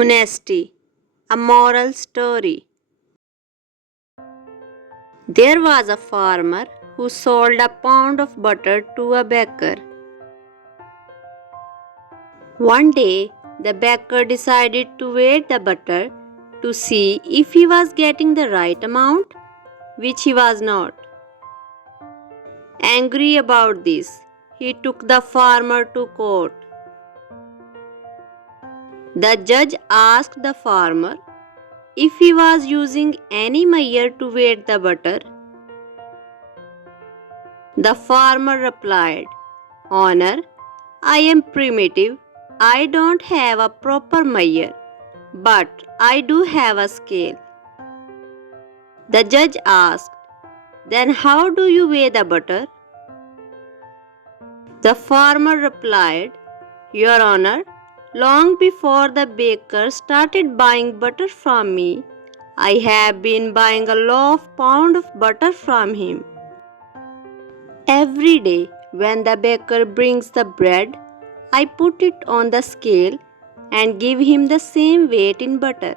Honesty, a moral story. There was a farmer who sold a pound of butter to a baker. One day, the baker decided to weigh the butter to see if he was getting the right amount, which he was not. Angry about this, he took the farmer to court. The judge asked the farmer if he was using any measure to weigh the butter. The farmer replied, Honor, I am primitive. I don't have a proper measure, but I do have a scale. The judge asked, Then how do you weigh the butter? The farmer replied, Your Honor, long before the baker started buying butter from me, I have been buying a loaf pound of butter from him. Every day, when the baker brings the bread, I put it on the scale and give him the same weight in butter.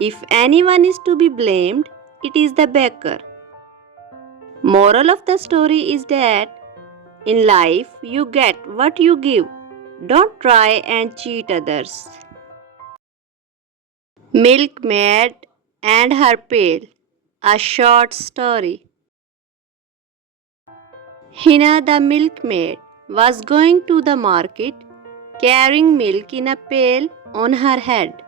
If anyone is to be blamed, it is the baker. Moral of the story is that in life you get what you give. Don't try and cheat others. Milkmaid and her pail, a short story. Hina the milkmaid was going to the market carrying milk in a pail on her head.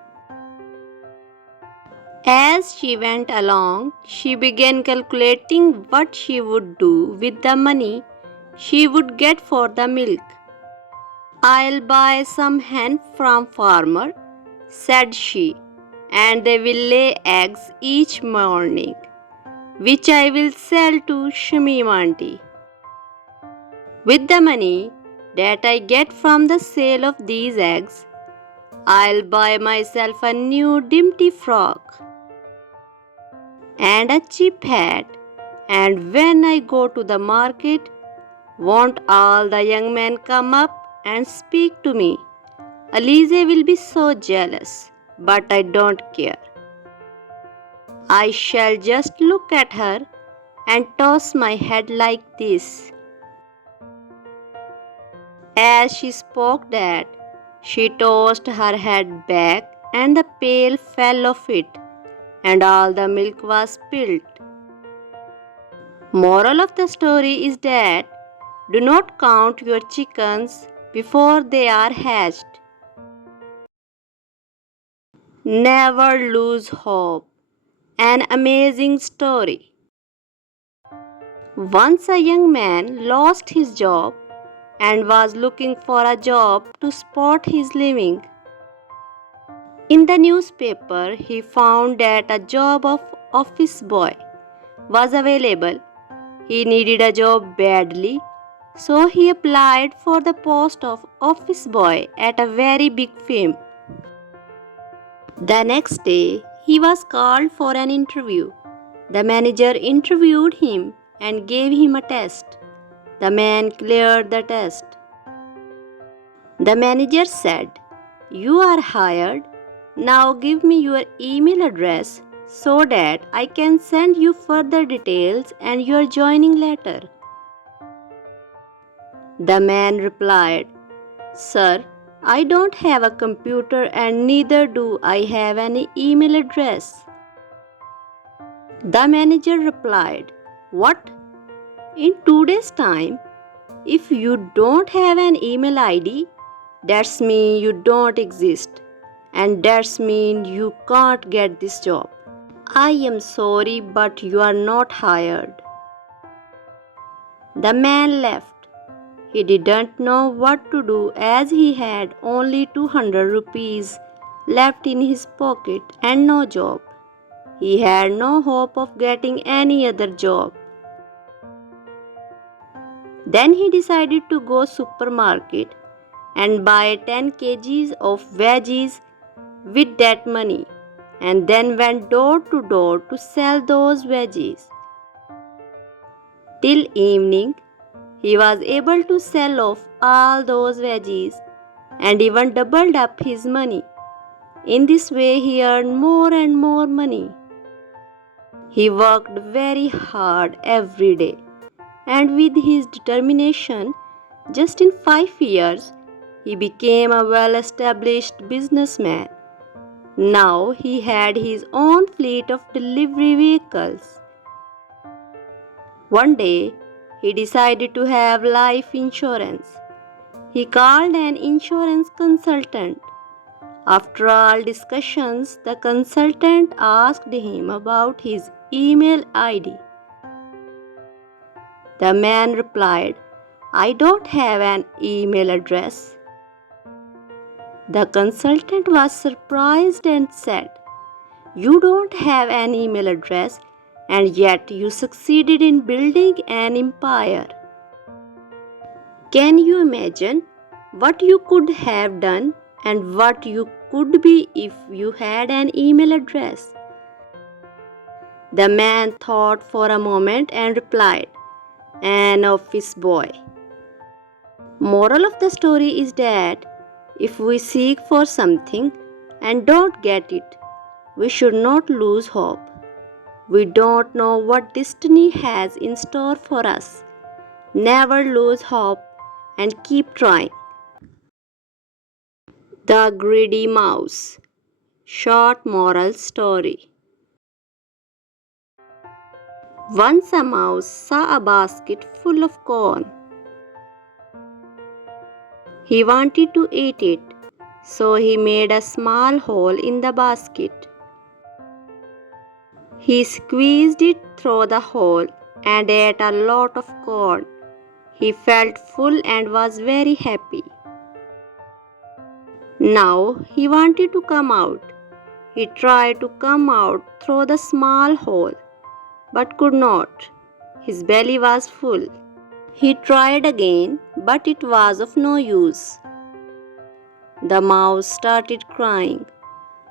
As she went along, she began calculating what she would do with the money she would get for the milk. I'll buy some hen from farmer, said she, and they will lay eggs each morning, which I will sell to Shami auntie. With the money that I get from the sale of these eggs, I'll buy myself a new dimity frock and a cheap hat, and when I go to the market, won't all the young men come up and speak to me? Alize will be so jealous, but I don't care. I shall just look at her and toss my head like this. As she spoke that, she tossed her head back and the pail fell off it, and all the milk was spilled. Moral of the story is that do not count your chickens before they are hatched. Never lose hope. An amazing story. Once a young man lost his job and was looking for a job to support his living. In the newspaper, he found that a job of office boy was available. He needed a job badly, so he applied for the post of office boy at a very big firm. The next day, he was called for an interview. The manager interviewed him and gave him a test. The man cleared the test. The manager said, You are hired. Now give me your email address so that I can send you further details and your joining letter. The man replied, Sir, I don't have a computer and neither do I have any email address. The manager replied, What? In 2 days' time, if you don't have an email ID, that's mean you don't exist, and that's mean you can't get this job. I am sorry, but you are not hired. The man left. He didn't know what to do as he had only 200 rupees left in his pocket and no job. He had no hope of getting any other job. Then he decided to go supermarket and buy 10 kgs of veggies with that money, and then went door to door to sell those veggies. Till evening, he was able to sell off all those veggies and even doubled up his money. In this way, he earned more and more money. He worked very hard every day, and with his determination, just in 5 years, he became a well established businessman. Now he had his own fleet of delivery vehicles. One day, he decided to have life insurance. He called an insurance consultant. After all discussions, the consultant asked him about his email ID. The man replied, "I don't have an email address." The consultant was surprised and said, "You don't have an email address, and yet you succeeded in building an empire." Can you imagine what you could have done and what you could be if you had an email address? The man thought for a moment and replied, "An office boy." Moral of the story is that if we seek for something and don't get it, we should not lose hope. We don't know what destiny has in store for us. Never lose hope and keep trying. The Greedy Mouse. Short moral story. Once a mouse saw a basket full of corn. He wanted to eat it, so he made a small hole in the basket. He squeezed it through the hole and ate a lot of corn. He felt full and was very happy. Now he wanted to come out. He tried to come out through the small hole, but could not. His belly was full. He tried again, but it was of no use. The mouse started crying.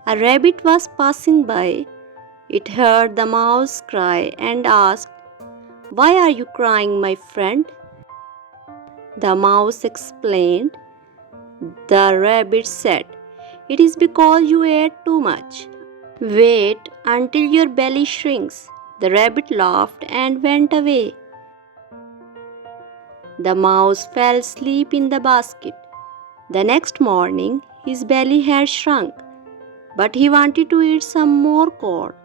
A rabbit was passing by. It heard the mouse cry and asked, "Why are you crying, my friend?" The mouse explained. The rabbit said, "It is because you ate too much. Wait until your belly shrinks." The rabbit laughed and went away. The mouse fell asleep in the basket. The next morning, his belly had shrunk, but he wanted to eat some more corn.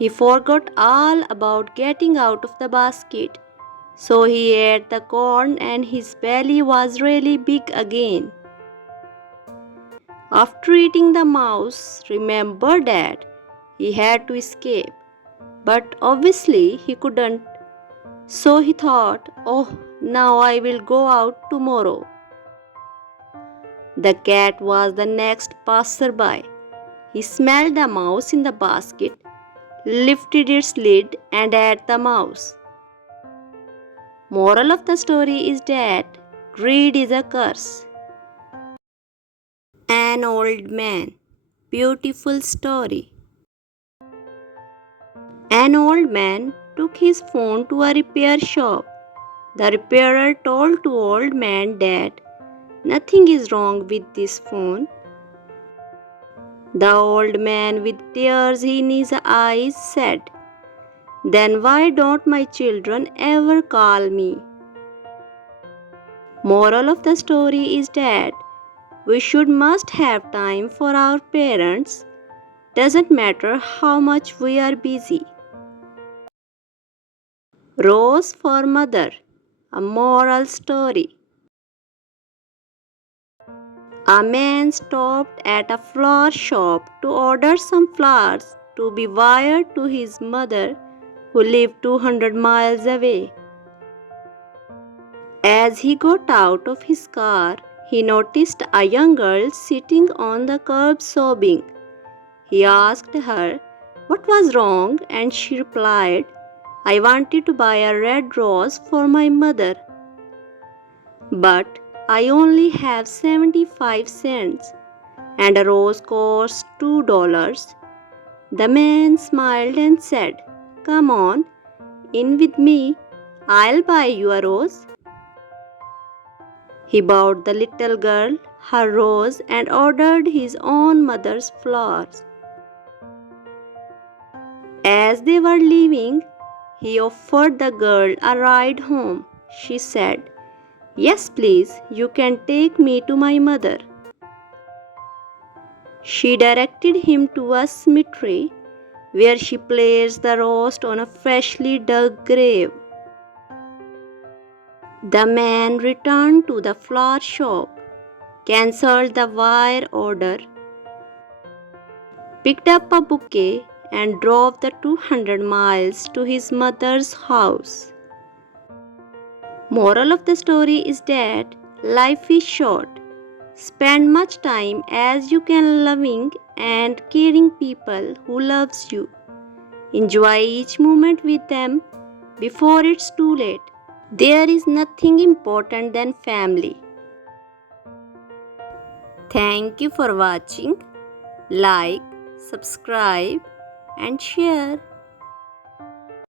He forgot all about getting out of the basket, so he ate the corn and his belly was really big again. After eating, the mouse remembered that he had to escape, but obviously he couldn't. So he thought, "Oh, now I will go out tomorrow." The cat was the next passerby. He smelled the mouse in the basket, lifted its lid, and ate the mouse. Moral of the story is that greed is a curse. An old man. Beautiful story. An old man took his phone to a repair shop. The repairer told the old man that nothing is wrong with this phone. The old man, with tears in his eyes, said, "Then why don't my children ever call me?" Moral of the story is that we must have time for our parents. Doesn't matter how much we are busy. Rose for Mother. A moral story. A man stopped at a flower shop to order some flowers to be wired to his mother, who lived 200 miles away. As he got out of his car, he noticed a young girl sitting on the curb sobbing. He asked her what was wrong, and she replied, "I wanted to buy a red rose for my mother, but I only have 75 cents and a rose costs $2. The man smiled and said, "Come on in with me, I'll buy you a rose." He bought the little girl her rose and ordered his own mother's flowers. As they were leaving, he offered the girl a ride home. She said, "Yes, please, you can take me to my mother." She directed him to a cemetery where she placed the roast on a freshly dug grave. The man returned to the flower shop, cancelled the wire order, picked up a bouquet, and drove the 200 miles to his mother's house. Moral of the story is that life is short. Spend much time as you can loving and caring people who loves you. Enjoy each moment with them before it's too late. There is nothing important than family. Thank you for watching. Like, subscribe and share.